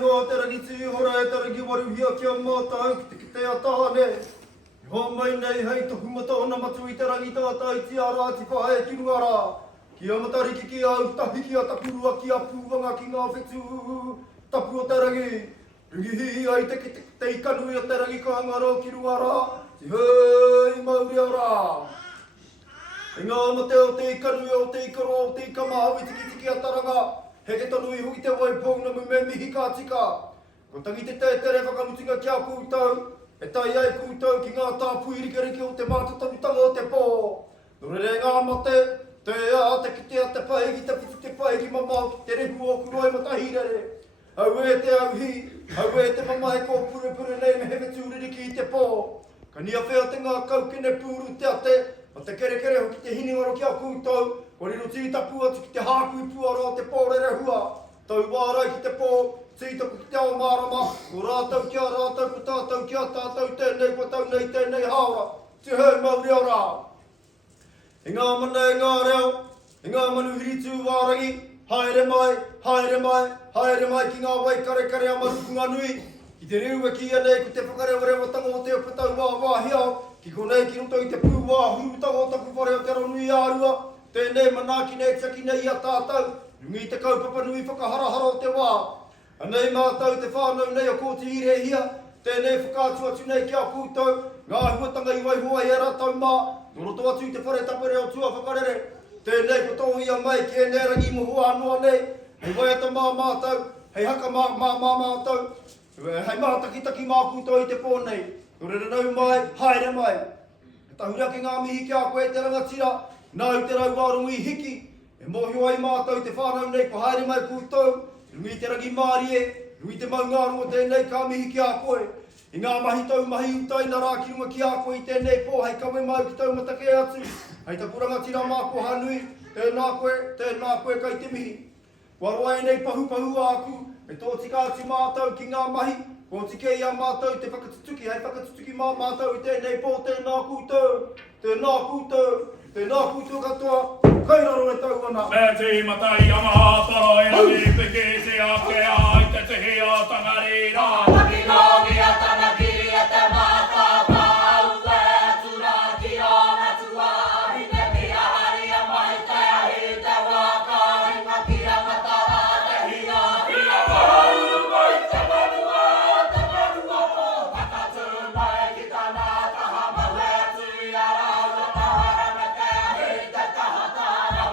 ho te rangi tui hora e te rangi waruhia kia mātau ki te atāne. Ho mai nei hei tohu mata ona matu I te rangi tātai ti ara ti whae ki ruara. Kia matariki ki au tahi ki a tapurua ki a pūwanga ki ngā whetu tapu o te rangi. Ringi hihi ai te ikanui o te rangi ka ngaro ki ruara. Ti hei Māori ora. E ngā mate o te ikanui o te ikaro o te ikamahawi tiki a taranga. Heke tonu I hui te wai pounamu me mihi ka tika. Ko tangi te tere whakamutinga kia kūtau. E tai ai kūtau ki ngā tāpuiri kereke o te mātatanutanga o te pō. Nore ngā mate, te a, te kitea, te paegi, te whiti, te paegi mamau ki te rehu o kuroi matahirere. Au e te auhi, au e te mamae ko pure nei me hewe tūririki I te pō. Ka nia whea te ngā kaukene pūru te ate, o te kere ho ki te hiningaro kia kūtau, ko riro tītapu atu ki te hākui puaro o te pō rerehua. Tau wārai ki te pō, tītapu ki te ao mārama, ko rātau kia rātau, ko tātau kia tātau, tēnei ko tau nei, tēnei haora. Te hei Māori ora. E ngā mana e ngā reo, e ngā manu hiritu wārangi, haere mai ki ngā wai kare a marukunga nui. Ki te reua ki anei ko te whakarewa-rewatanga o te opatau wāhiao, ki konei ki roto I te pūwā hurutanga o taku whare o te Aronui ārua, tēnei manaki nei taki nei a tātau, rungi te kaupapa nui whakaharahara o te wā. Anei mātau te whānau nei o kōti ire hia, tēnei whakātu atu nei kia kūtau, ngā huatanga I waihoa I ara tau mā, noroto atu I te whare tapere o tua whakarere, tēnei ko tohi a mai ki e nei rangi mohua anua nei, hei Waiata mā mātau, hei Haka mā mātau, hei mātakitaki mā kūtau I te pō nei, nore renau mai, haere mai. E tahura ki ngā mihi kia koe te rangatira, nau te rau Aronui hiki, e mohio ai mātau te whānau nei ko haere mai kūtau, rungi te rangi Māori e, rungi te maungāro o tēnei ka mihi ki a koe. I ngā mahi tau mahi utai na rā ki runga ki a koe I tēnei pō, hei kawe mau ki tau matake atu. Hei tapuranga tira mā ko hanui, tēnā koe kai te mihi. Kua roa e nei pahu aku, e tō tika atu mātau ki ngā mahi, ko tikei a mātau te whakatutuki, hei whakatutuki mātau I tēnei pō, tēnā kūtau katoa. Kai raro e tau ana. Me te matai a mahaparo e rani peke se a ke a I te tehe a tangarira. Taki nōngi a tana kiri a te mātapa au e atura ki ona tua. I te piahari a mai te ahi te waka, I maki a matara te hia. Hia wahau mai te manua o takatu mai ki tana taha mawe atu I a rau a tahara me te ahi te tahata. Te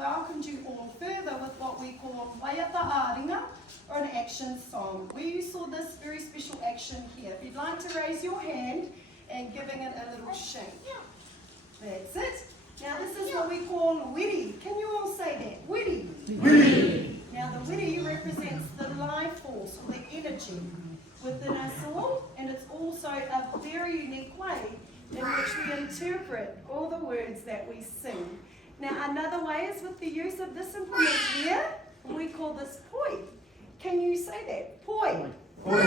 welcomed you all further with what we call Waiata, or an action song. We saw this very special action here. If you'd like to raise your hand and giving it a little shake. That's it. Now this is what we call wiri. Can you all say that? Wiri. Wiri. Now the wiri represents the life force or the energy within us all, and it's also a very unique way in which we interpret all the words that we sing. Now another way is with the use of this implement here. We call this poi. Can you say that? Poi. Poi.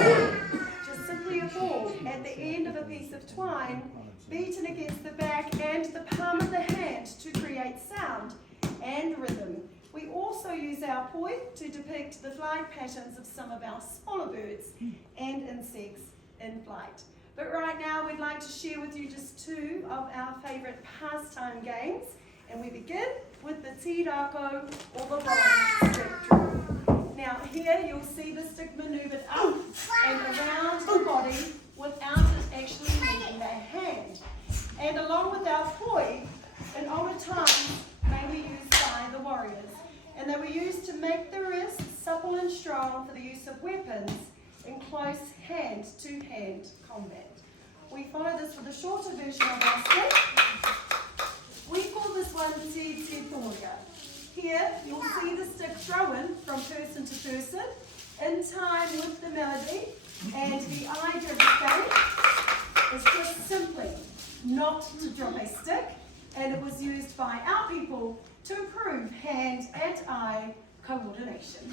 Just simply a ball at the end of a piece of twine beaten against the back and the palm of the hand to create sound and rhythm. We also use our poi to depict the flight patterns of some of our smaller birds and insects in flight. But right now we'd like to share with you just two of our favourite pastime games, and we begin with the tirako or the blind stick draw. Now here you'll see the stick manoeuvred up and around the body without it actually leaving the hand. And along with our poi, in older times they were used by the warriors, and they were used to make the wrists supple and strong for the use of weapons in close hand-to-hand combat. We follow this with a shorter version of our stick. We call this one Te Puia. Here you'll see the stick thrown from person to person in time with the melody, and the idea of the game is just simply not to drop a stick, and it was used by our people to improve hand and eye coordination.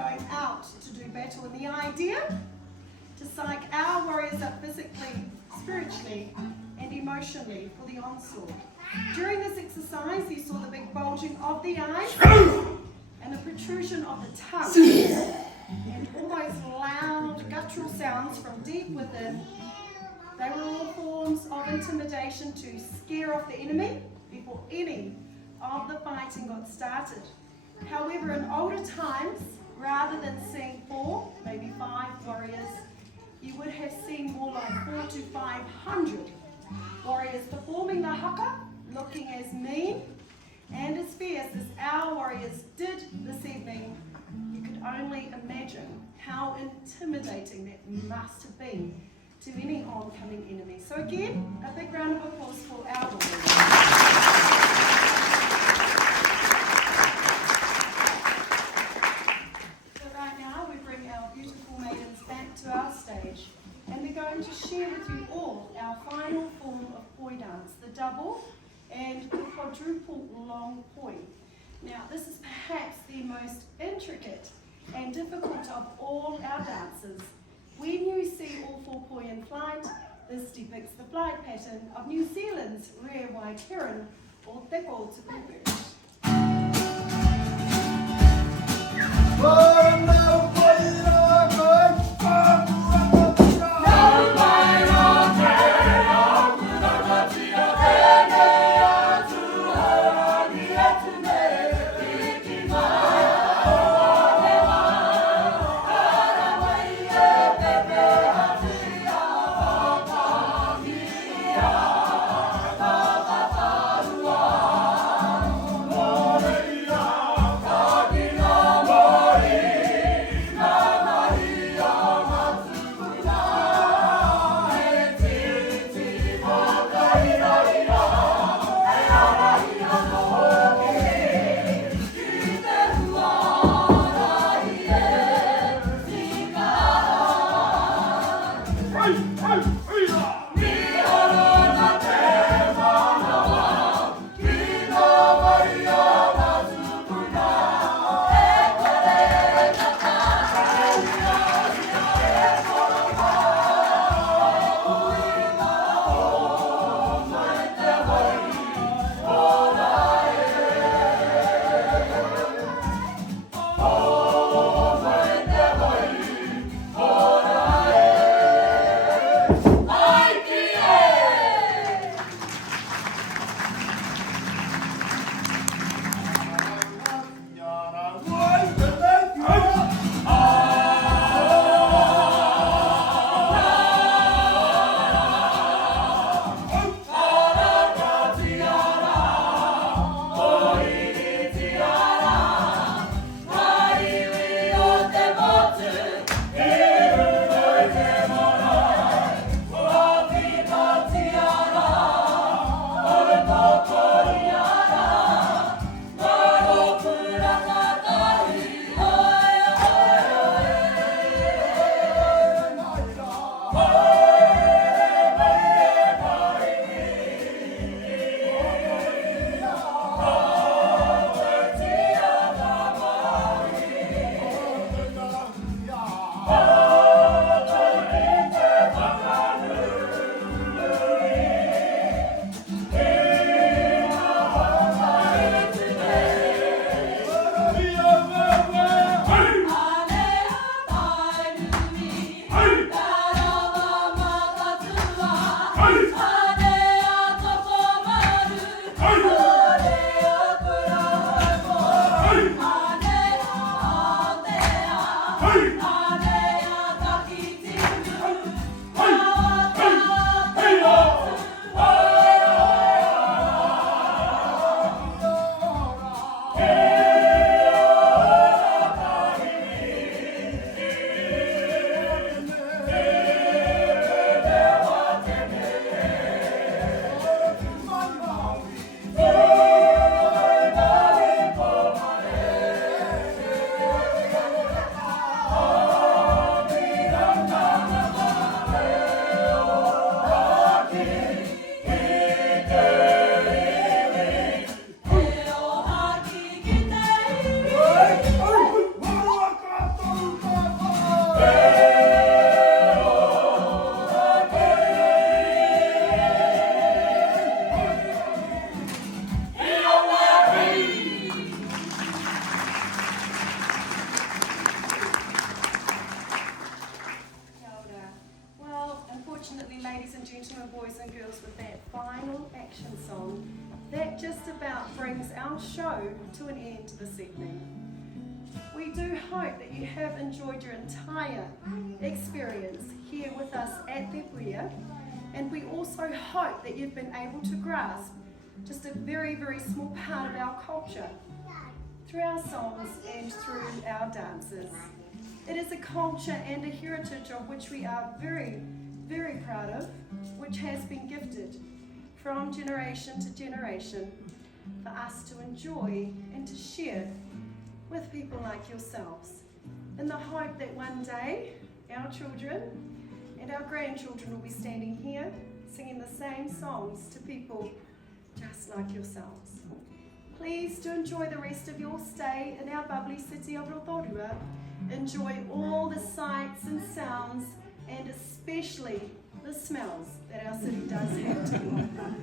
going out to do battle. And the idea? To psych our warriors up physically, spiritually, and emotionally for the onslaught. During this exercise, you saw the big bulging of the eyes and the protrusion of the tongue, and all those loud guttural sounds from deep within. They were all forms of intimidation to scare off the enemy before any of the fighting got started. However, in older times, rather than seeing 4, maybe 5 warriors, you would have seen more like 400 to 500 warriors performing the haka, looking as mean and as fierce as our warriors did this evening. You could only imagine how intimidating that must have been to any oncoming enemy. So again, a big round of applause for our warriors. So right now we bring our beautiful maidens back to our stage, and they're going to share with you all our final form of poi dance, the double and the quadruple long poi. Now this is perhaps the most intricate and difficult of all our dances. When you see all 4 poi in flight, this depicts the flight pattern of New Zealand's rare white heron, or Te Pō Indigenous Experience. action song that just about brings our show to an end this evening. We do hope that you have enjoyed your entire experience here with us at Te Puia, and we also hope that you've been able to grasp just a very, very small part of our culture through our songs and through our dances. It is a culture and a heritage of which we are very, very proud of, which has been gifted from generation to generation for us to enjoy and to share with people like yourselves, in the hope that one day our children and our grandchildren will be standing here singing the same songs to people just like yourselves. Please do enjoy the rest of your stay in our bubbly city of Rotorua. Enjoy all the sights and sounds, and especially the smells that our city does have to offer.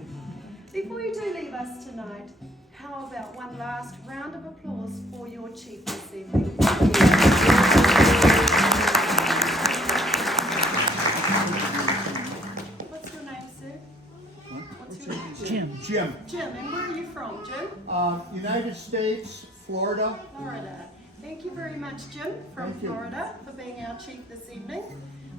Before you do leave us tonight, how about one last round of applause for your chief this evening? What's your name, sir? What's your name? Jim. Jim, and where are you from, Jim? United States, Florida. Florida. Thank you very much, Jim, from Thank you. Florida, for being our chief this evening.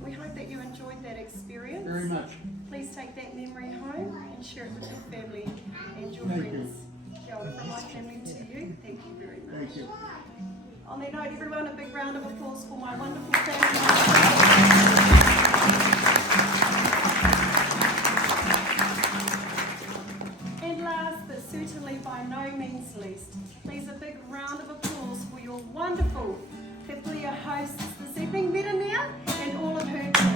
We hope that you enjoyed that experience. Very much. Please take that memory home and share it with your family and your Thank friends. Kia ora from my family to you. Thank you very much. Thank you. On that note, everyone, a big round of applause for my wonderful family. And last, but certainly by no means least, please a big round of applause for your wonderful Te Puia hosts this evening, Merania and all of her team.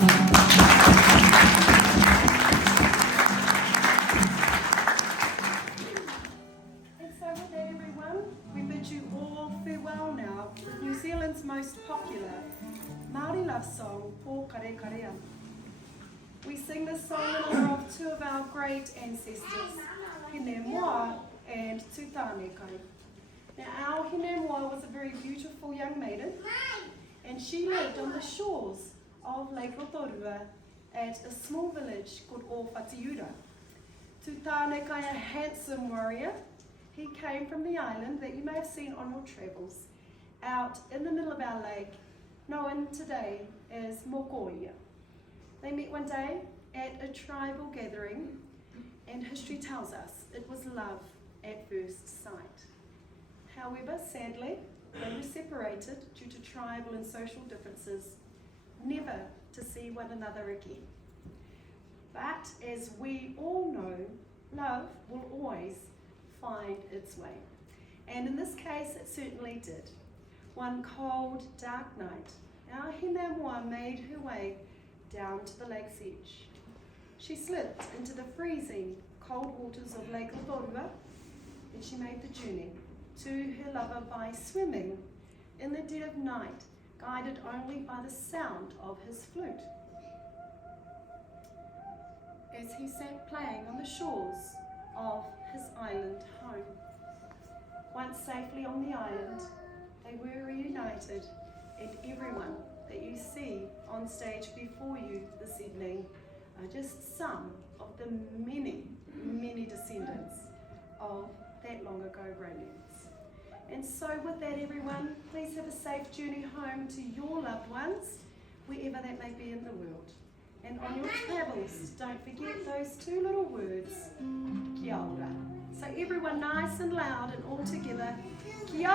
And so with that, everyone, we bid you all farewell now with New Zealand's most popular Māori love song, Pōhiri Karea. We sing this song in honour of two of our great ancestors, Hine Moa and Tūtānekai. Now, our Hine Moa was a very beautiful young maiden, and she lived on the shores of Lake Rotorua at a small village called Ōwhatiura. Tūtānekai, a handsome warrior, he came from the island that you may have seen on your travels, out in the middle of our lake, known today as Mokoia. They met one day at a tribal gathering, and history tells us it was love at first sight. However, sadly, they were separated due to tribal and social differences, never to see one another again. But as we all know, love will always find its way. And in this case, it certainly did. One cold, dark night, our Hine Moa made her way down to the lake's edge. She slipped into the freezing cold waters of Lake Rotorua, and she made the journey to her lover by swimming in the dead of night, guided only by the sound of his flute. As he sat playing on the shores of his island home. Once safely on the island, they were reunited, and everyone that you see on stage before you this evening are just some of the many, many descendants of that long ago romance. And so with that, everyone, please have a safe journey home to your loved ones, wherever that may be in the world. And on your travels, don't forget those two little words, kia ora. So everyone nice and loud and all together, kia